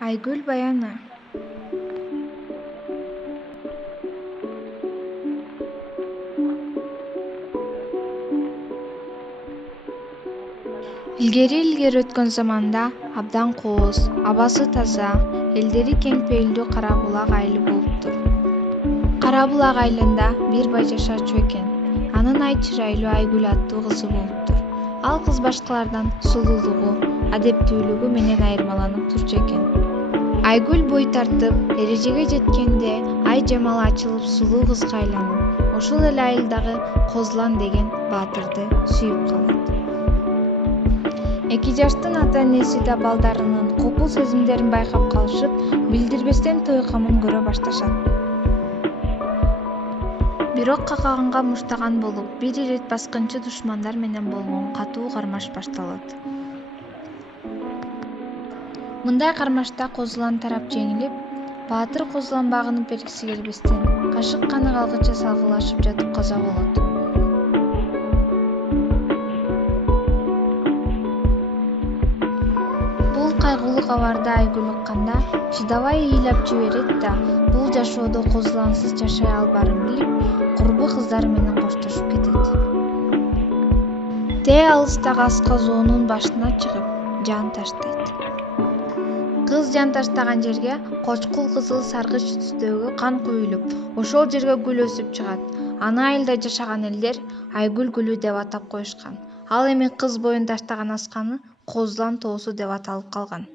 Айгүл баяны. Илгери өткөн заманда абдан кооз, абасы таза, элдери кең пейилдүү Кара булак айылы болуптур. Кара булак айылында бир бай жашачу экен. Анын ай чырайлуу Айгүл аттуу кызы болуптур. Ал кыз башкалардан сулуулугу, адептүүлүгү менен айырмаланып турчу экен. Айгүл бой тартып, эрежеге жеткенде ай жамалы ачылып сулуу кызга айланып, ошол эле айылдагы Козулан деген баатырды сүйүп калат. Эки жаштын ата-энеси да балдарынын копул сезимдерин байкап калышып, билдирбестен той камын көрө башташат. Бирок какаганга муштаган болуп, бир ирет баскынчы душмандар менен болгон катуу кармаш башталат. Мындай кармашта Козулан тарап жеңилип, баатыр Козулан багынып бергиси келбестен, кашык каны калгыча салгылашып жатып каза болот. Бул кайгылуу кабарды Айгүл укканда чыдабай ыйлап жиберет да, бул жашоодо Козулансыз жашай албаарын билип, курбу кыздары менен коштошуп кетет. Тээ алыстагы аска зоонун башына чыгып, жан таштайт. Кыз жан таштаган жерге кочкул кызыл саргыч түстөгү кан куюлуп, ошол жерге гүл өсүп чыгат. Аны айылда жашаган элдер Айгүл гүлү деп атап коюшкан. Ал эми кыз боюн таштаган асканы Козулан тоосу деп аталып калган.